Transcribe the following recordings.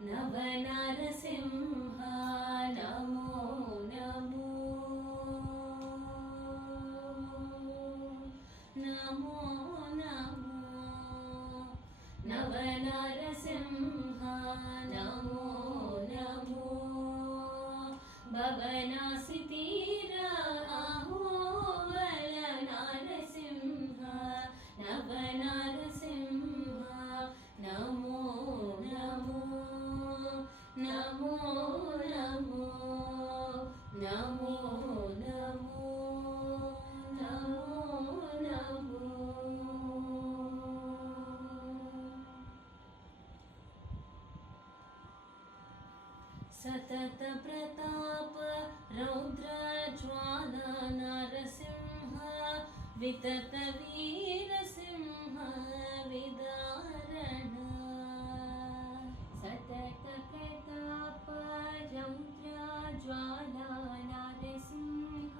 नवनरसिंह नमो नमो नमो नमो नवनरसिंह नमो नमो भवनासितीर अहोबल नरसिंह नवनरसिंह नमो नमो नमो नमो नमो नमो नमो नमो सतत प्रताप रौद्र ज्वाला नरसिंह वितत वीर सिंह विदारण सतत प्रताप रौद्र ज्वाला नरसिंह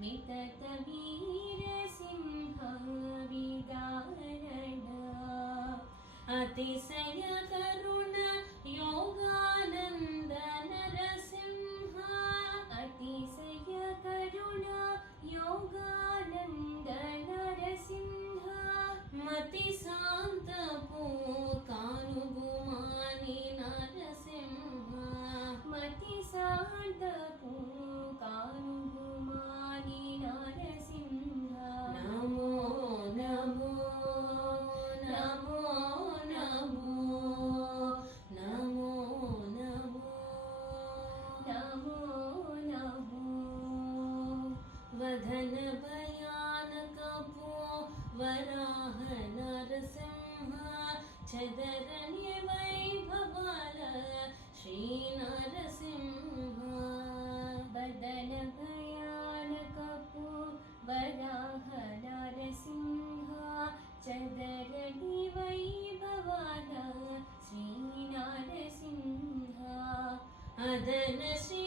वितत वीर सिंह विदारण अतिशय करुण योगानंद नरसिंह अतिशय करुण योगानंद नरसिंह मति शांत कानुगुमानि नरसिंह मति शांत कानुगुमानि नरसिंह नमो नमो नमो नमो नमो नमो नमो नमो वदन भयानक वराह नरसिंह छदरन्य वैभवाल श्री नरसिंह वदन भयानक वराह नरसिंह चदरन्य वैभवाल श्री नरसिंह अदन श्री